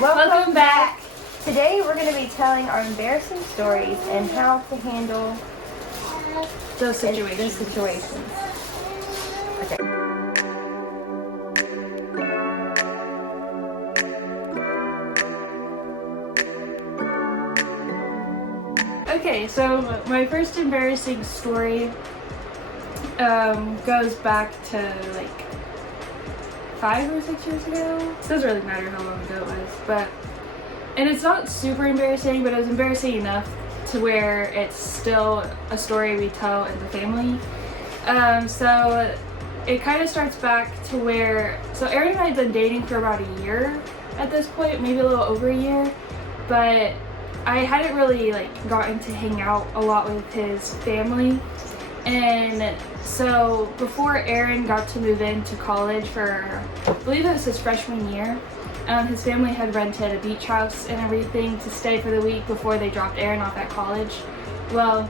Welcome back. Today we're going to be telling our embarrassing stories and how to handle Those situations. Okay. Okay, so my first embarrassing story goes back to like 5 or 6 years ago. It doesn't really matter how long ago it was, and it's not super embarrassing, but it was embarrassing enough to where it's still a story we tell in the family. So it kind of starts back to where, so Aaron and I had been dating for about a year at this point, maybe a little over a year, but I hadn't really gotten to hang out a lot with his family. And so before Aaron got to move into college for, I believe it was his freshman year, his family had rented a beach house and everything to stay for the week before they dropped Aaron off at college. Well,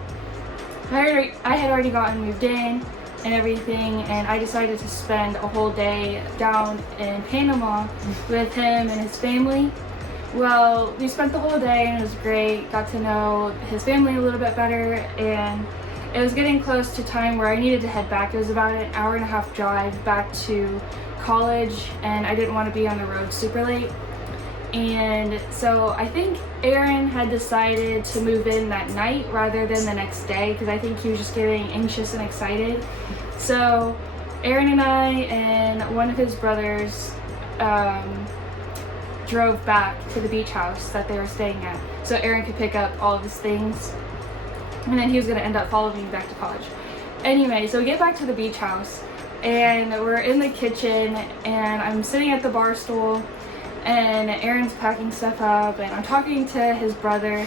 I had already gotten moved in and everything, and I decided to spend a whole day down in Panama with him and his family. Well, we spent the whole day and it was great, got to know his family a little bit better, and it was getting close to time where I needed to head back. It was about an hour and a half drive back to college, and I didn't want to be on the road super late. And so I think Aaron had decided to move in that night rather than the next day, because I think he was just getting anxious and excited. So Aaron and I and one of his brothers drove back to the beach house that they were staying at, so Aaron could pick up all of his things, and then he was going to end up following me back to college. Anyway, so we get back to the beach house, and we're in the kitchen, and I'm sitting at the bar stool, and Aaron's packing stuff up, and I'm talking to his brother,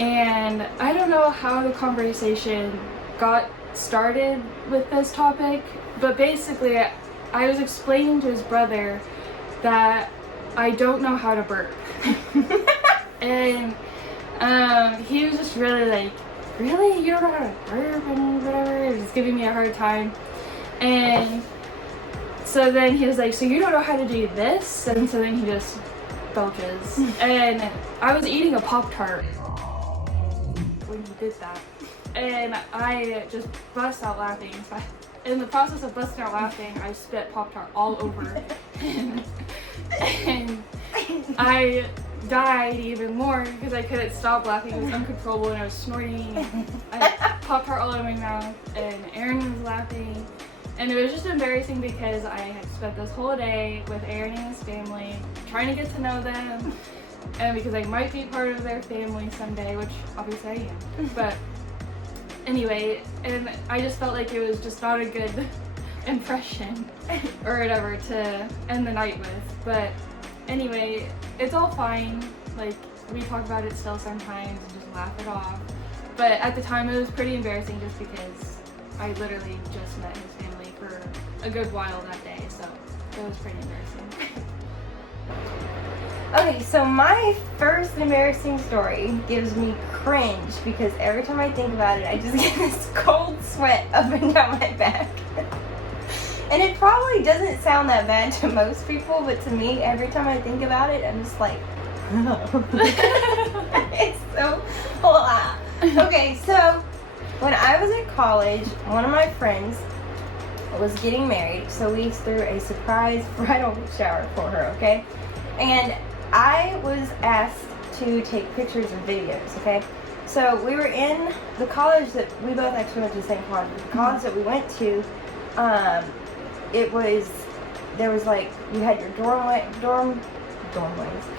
and I don't know how the conversation got started with this topic, but basically I was explaining to his brother that I don't know how to burp. And he was just really like, really? You don't know how to burp and whatever? Just giving me a hard time. And so then he was like, so you don't know how to do this? And so then he just belches. And I was eating a Pop-Tart when he did that. And I just bust out laughing. So in the process of busting out laughing, I spit Pop-Tart all over him. And I died even more because I couldn't stop laughing. It was uncontrollable and I was snorting. I had Pop-Tart all over my mouth, and Aaron was laughing. And it was just embarrassing because I had spent this whole day with Aaron and his family trying to get to know them, and because I might be part of their family someday, which obviously I am. But anyway, and I just felt like it was just not a good impression or whatever to end the night with. But anyway, it's all fine. Like, we talk about it still sometimes and just laugh it off. But at the time it was pretty embarrassing just because I literally just met his family for a good while that day, so it was pretty embarrassing. Okay, so my first embarrassing story gives me cringe because every time I think about it, I just get this cold sweat up and down my back. And it probably doesn't sound that bad to most people, but to me, every time I think about it, I'm just like, it's so blah. Okay, so when I was in college, one of my friends was getting married, so we threw a surprise bridal shower for her, okay? And I was asked to take pictures and videos, okay? So we were in the college that we both actually went to the same college. The college that we went to, there was like, you had your dormways.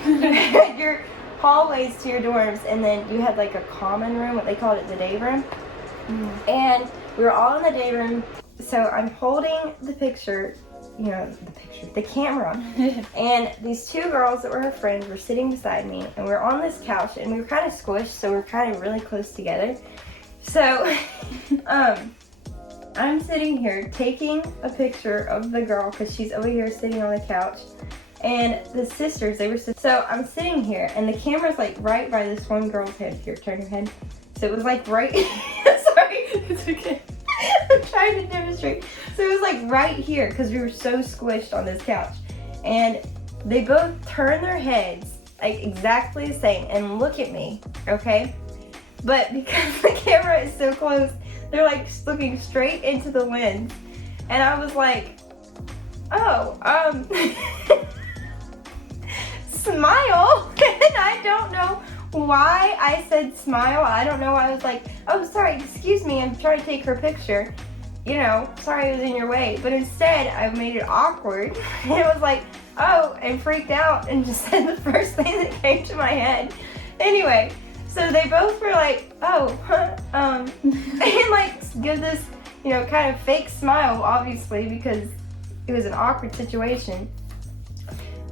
You had your hallways to your dorms, and then you had like a common room, what they called it, the day room. And we were all in the day room, so I'm holding the picture, the camera, and these two girls that were her friends were sitting beside me, and we were on this couch, and we were kind of squished, so we were kind of really close together. So, I'm sitting here taking a picture of the girl because she's over here sitting on the couch, and the sisters, so I'm sitting here, and the camera's like right by this one girl's head. Here, turn your head. So it was like right, sorry, it's okay. I'm trying to demonstrate. So it was like right here because we were so squished on this couch. And they both turned their heads like exactly the same, and look at me, okay? But because the camera is so close, they're like looking straight into the lens. And I was like, oh, smile. And I don't know why I said smile. I don't know why I was like, oh, sorry, excuse me, I'm trying to take her picture. You know, sorry I was in your way. But instead, I made it awkward. And it was like, oh, and freaked out and just said the first thing that came to my head. Anyway, so they both were like, oh, and like give this, you know, kind of fake smile, obviously, because it was an awkward situation.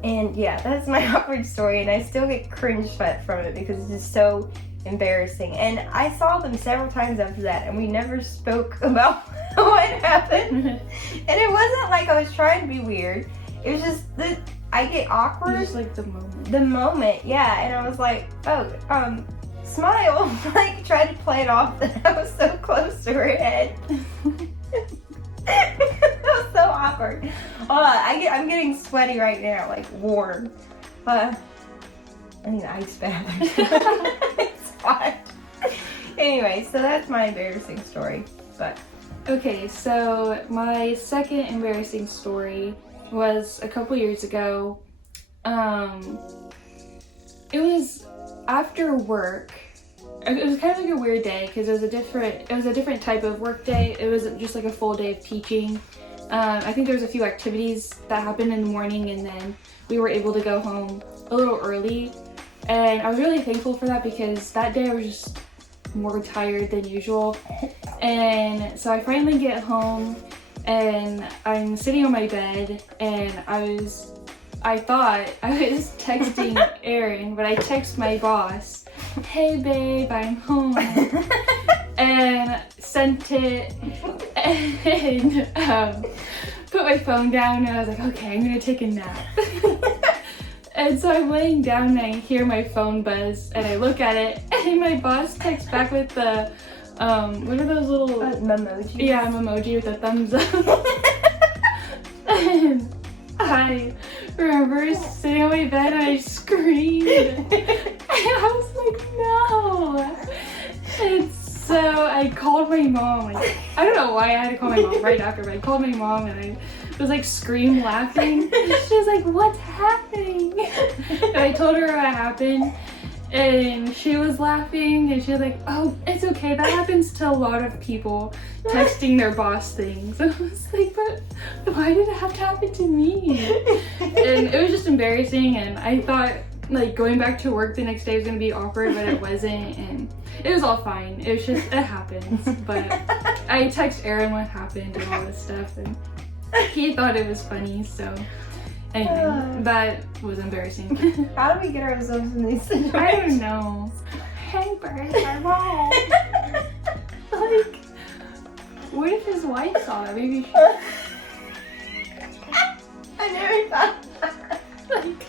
And yeah, that's my awkward story, and I still get cringe sweat from it because it's just so embarrassing. And I saw them several times after that, and we never spoke about what happened. And it wasn't like I was trying to be weird. It was just that I get awkward. Just like the moment. The moment, yeah. And I was like, oh, smile. Like, tried to play it off that I was so close to her head. It was so awkward. Hold on, I'm getting sweaty right now, like warm. I need an ice bath. It's hot. Anyway, so that's my embarrassing story. But Okay, so my second embarrassing story was a couple years ago. It was after work. It was kind of like a weird day because it was a different type of work day. It wasn't just like a full day of teaching. I think there was a few activities that happened in the morning, and then we were able to go home a little early. And I was really thankful for that because that day I was just more tired than usual. And so I finally get home and I'm sitting on my bed, and I thought I was texting Erin, but I text my boss, hey babe, I'm home, and sent it, and put my phone down, and I was like, okay, I'm gonna take a nap. And so I'm laying down and I hear my phone buzz, and I look at it, and my boss texts back with the what are those little Memojis? Yeah, I'm emoji with a thumbs up. And I remember sitting on my bed and I screamed. And I was like, no. And so I called my mom. I don't know why I had to call my mom right after, but I called my mom and I was like scream laughing. She was like, what's happening? And I told her what happened. And she was laughing, and she was like, oh, it's okay, that happens to a lot of people texting their boss things. And I was like, but why did it have to happen to me? And it was just embarrassing, and I thought, like, going back to work the next day was gonna be awkward, but it wasn't, and it was all fine. It was just, it happens. But I text Erin what happened and all this stuff, and he thought it was funny, so... Anyway, that was embarrassing. How do we get ourselves in these situations? I don't know. Hey, Bert, I'm wrong. Like, what if his wife saw it? Maybe she... I never thought that. Like,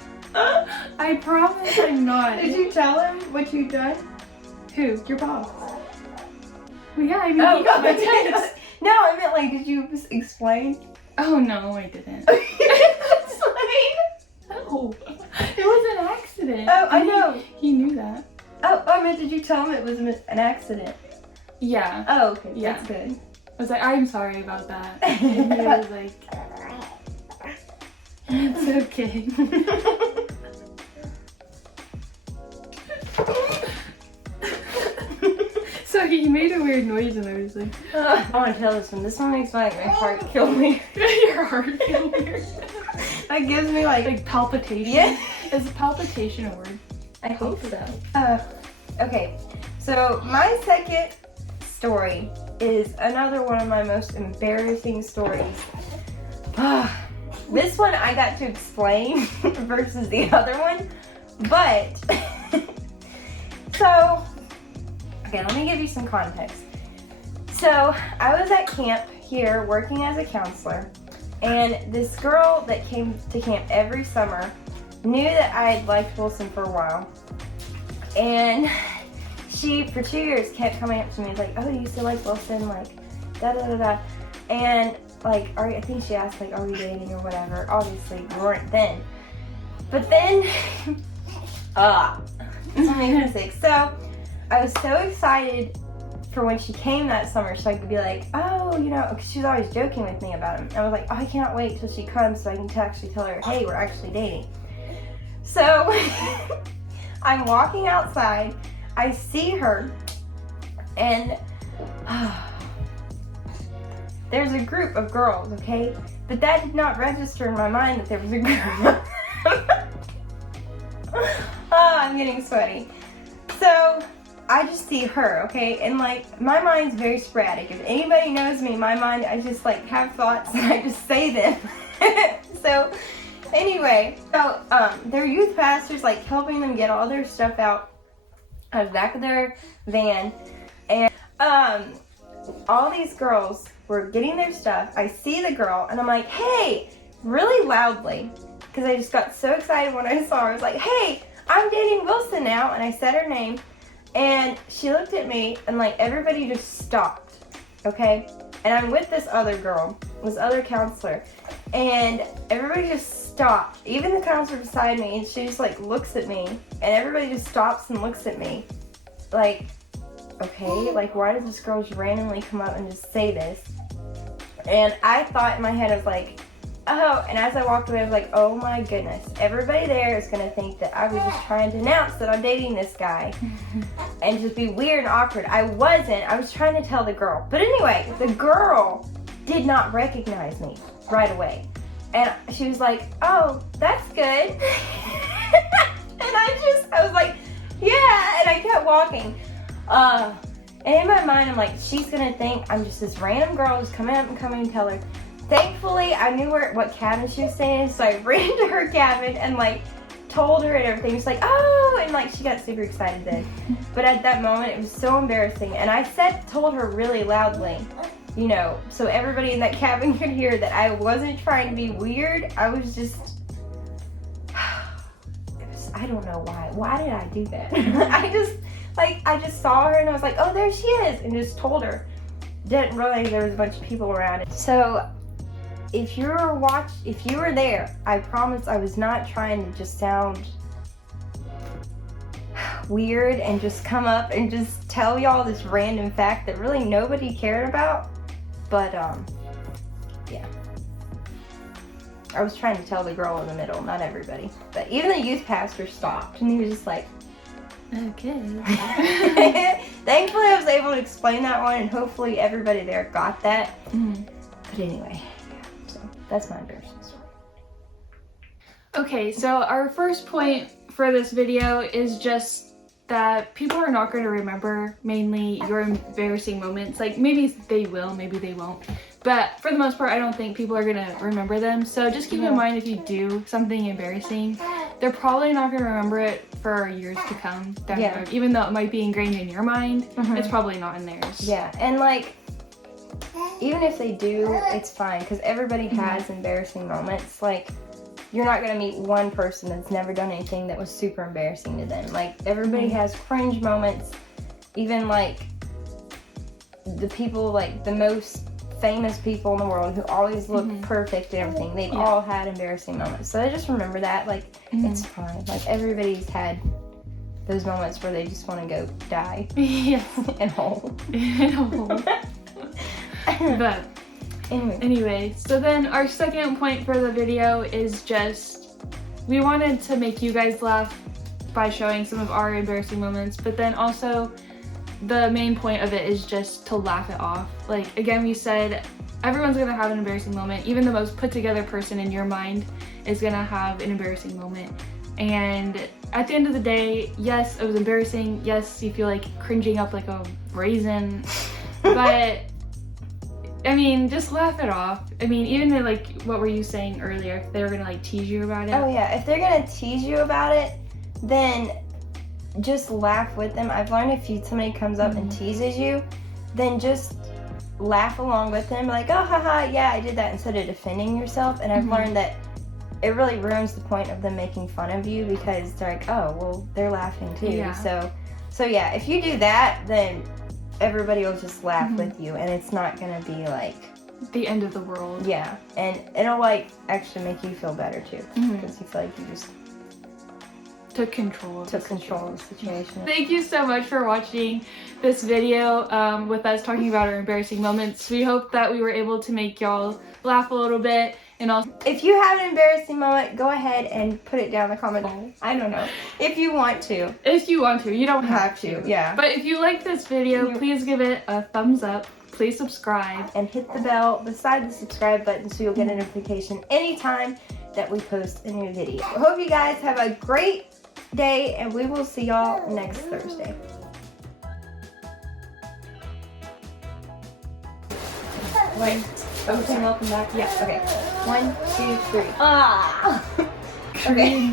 I promise I'm not. Did you tell him what you'd done? Who? Your boss. Well, yeah, I mean, Oh, he got the no, text. no, I meant like, did you explain? Oh, no, I didn't. No, it was an accident. Oh, I know. He knew that. Oh, I meant, did you tell him it was an accident? Yeah. Oh, okay, Yeah. that's good. I was like, I'm sorry about that. And he was like, it's okay. So he made a weird noise, and I was like, I want to tell this one. This one makes my heart kill me. your heart feel weird. That gives me like Palpitation. Yeah. Is palpitation a word? I hope so. Okay, so my second story is another one of my most embarrassing stories. This one I got to explain versus the other one, but so okay, let me give you some context. So I was at camp here working as a counselor, and this girl that came to camp every summer knew that I had liked Wilson for a while, and she for 2 years kept coming up to me like, oh, do you still like Wilson, like da da da da, and like, I think she asked like, are we dating or whatever. Obviously we weren't then, but then It's gonna make me sick. So I was so excited for when she came that summer, so I could be like, oh, you know, because she was always joking with me about him. I was like, oh, I cannot wait till she comes so I can actually tell her, hey, we're actually dating. So I'm walking outside, I see her, and there's a group of girls, okay? But that did not register in my mind that there was a group. Oh, I'm getting sweaty. So I just see her, okay? And like, my mind's very sporadic. If anybody knows me, my mind, I just like have thoughts and I just say them. So anyway, so their youth pastors like helping them get all their stuff out of the back of their van. And all these girls were getting their stuff. I see the girl and I'm like, hey, really loudly. Because I just got so excited when I saw her. I was like, hey, I'm dating Wilson now. And I said her name. And she looked at me and like everybody just stopped, okay? And I'm with this other girl, this other counselor. And everybody just stopped. Even the counselor beside me, and she just like looks at me. And everybody just stops and looks at me. Like, okay, like why does this girl just randomly come up and just say this? And I thought in my head, I was like, oh, and as I walked away, I was like, oh my goodness, everybody there is going to think that I was just trying to announce that I'm dating this guy and just be weird and awkward. I wasn't. I was trying to tell the girl. But anyway, the girl did not recognize me right away. And she was like, oh, that's good. And I was like, yeah, and I kept walking. And in my mind, I'm like, she's going to think I'm just this random girl who's coming up and coming to tell her. Thankfully, I knew what cabin she was staying in, so I ran to her cabin and like told her and everything. She's like, oh, and like she got super excited then. But at that moment, it was so embarrassing. And I told her really loudly, you know, so everybody in that cabin could hear that I wasn't trying to be weird. I was just, I don't know why. Why did I do that? I just saw her and I was like, oh, there she is, and just told her. Didn't realize there was a bunch of people around it. So if you were there, I promise I was not trying to just sound weird and just come up and just tell y'all this random fact that really nobody cared about. But yeah. I was trying to tell the girl in the middle, not everybody. But even the youth pastor stopped and he was just like, okay. Thankfully I was able to explain that one and hopefully everybody there got that. But anyway, yeah, so that's my embarrassing story. Okay, so our first point for this video is just that people are not going to remember mainly your embarrassing moments. Like maybe they will, maybe they won't. But for the most part, I don't think people are going to remember them. So just keep in mind if you do something embarrassing, they're probably not going to remember it for years to come down the road. Even though it might be ingrained in your mind, it's probably not in theirs. Yeah, and like, even if they do, it's fine. Because everybody has embarrassing moments. Like, you're not going to meet one person that's never done anything that was super embarrassing to them. Like, everybody has cringe moments. Even like, the people, like the most famous people in the world who always look perfect and everything, they've all had embarrassing moments. So I just remember that, like, it's fine. Like, everybody's had those moments where they just want to go die in a hole. In a hole. But anyway, so then our second point for the video is just, we wanted to make you guys laugh by showing some of our embarrassing moments, but then also the main point of it is just to laugh it off. Like, again, we said everyone's gonna have an embarrassing moment. Even the most put together person in your mind is gonna have an embarrassing moment. And at the end of the day, yes, it was embarrassing. Yes, you feel like cringing up like a raisin. But I mean, just laugh it off. I mean, even though, like, what were you saying earlier? If they were gonna like tease you about it. Oh yeah, if they're gonna tease you about it, then just laugh with them. I've learned if somebody comes up and teases you, then just laugh along with them. Like, oh, haha, yeah, I did that, instead of defending yourself. And I've learned that it really ruins the point of them making fun of you, because they're like, oh, well, they're laughing too. Yeah. So yeah, if you do that, then everybody will just laugh with you, and it's not gonna be like the end of the world. Yeah, and it'll like actually make you feel better too, because you feel like you just took control of Took control of the situation. Thank you so much for watching this video with us talking about our embarrassing moments. We hope that we were able to make y'all laugh a little bit, and also If you have an embarrassing moment, go ahead and put it down in the comments. I don't know. If you want to. if you want to, you don't have to. Yeah. But if you like this video, please give it a thumbs up. Please subscribe. And hit the bell beside the subscribe button so you'll get a notification anytime that we post a new video. I hope you guys have a great day, and we will see y'all next Thursday. Wait. Okay, welcome back. Yeah. Okay. 1, 2, 3. Ah. Okay.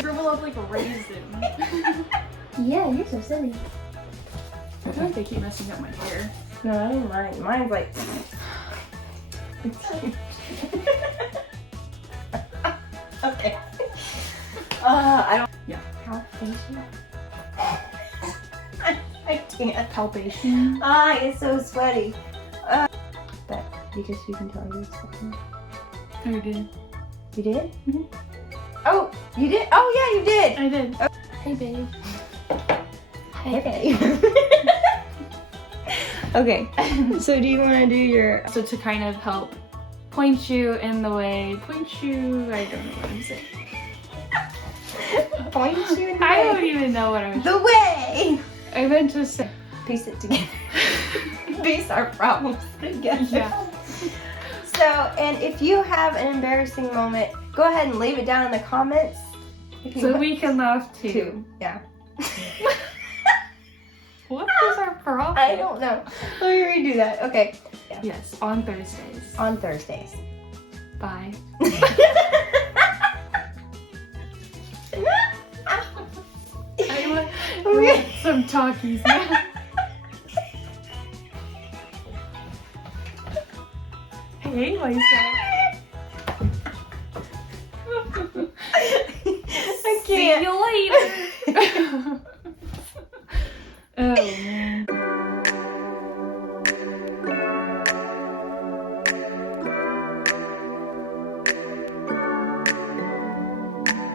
Dribble up like a raisin. Yeah, you're so silly. I feel like they keep messing up my hair. No, I don't mind. Mine's like. Okay. I don't. Yeah. Palpation. I can't. Palpation. Ah, it's so sweaty. But because you can tell you something. Oh, you did. You did? Mhm. Oh, you did? Oh, yeah, you did. I did. Hey, babe. Hey, babe. Okay. So, do you want to do your? So to kind of help point you in the way, I don't know what I'm saying. Point you in the I way. don't even know what I'm The way. I meant to say. Piece it together. Piece our problems together. Yeah. So, and if you have an embarrassing moment, go ahead and leave it down in the comments. If you So want we can laugh too. to. Yeah. What is our problem? I don't know. Let me redo that. Okay. Yes, on Thursdays. On Thursdays. Bye. I want some talkies now. Hey, Lisa. I See can't. you later. Oh man.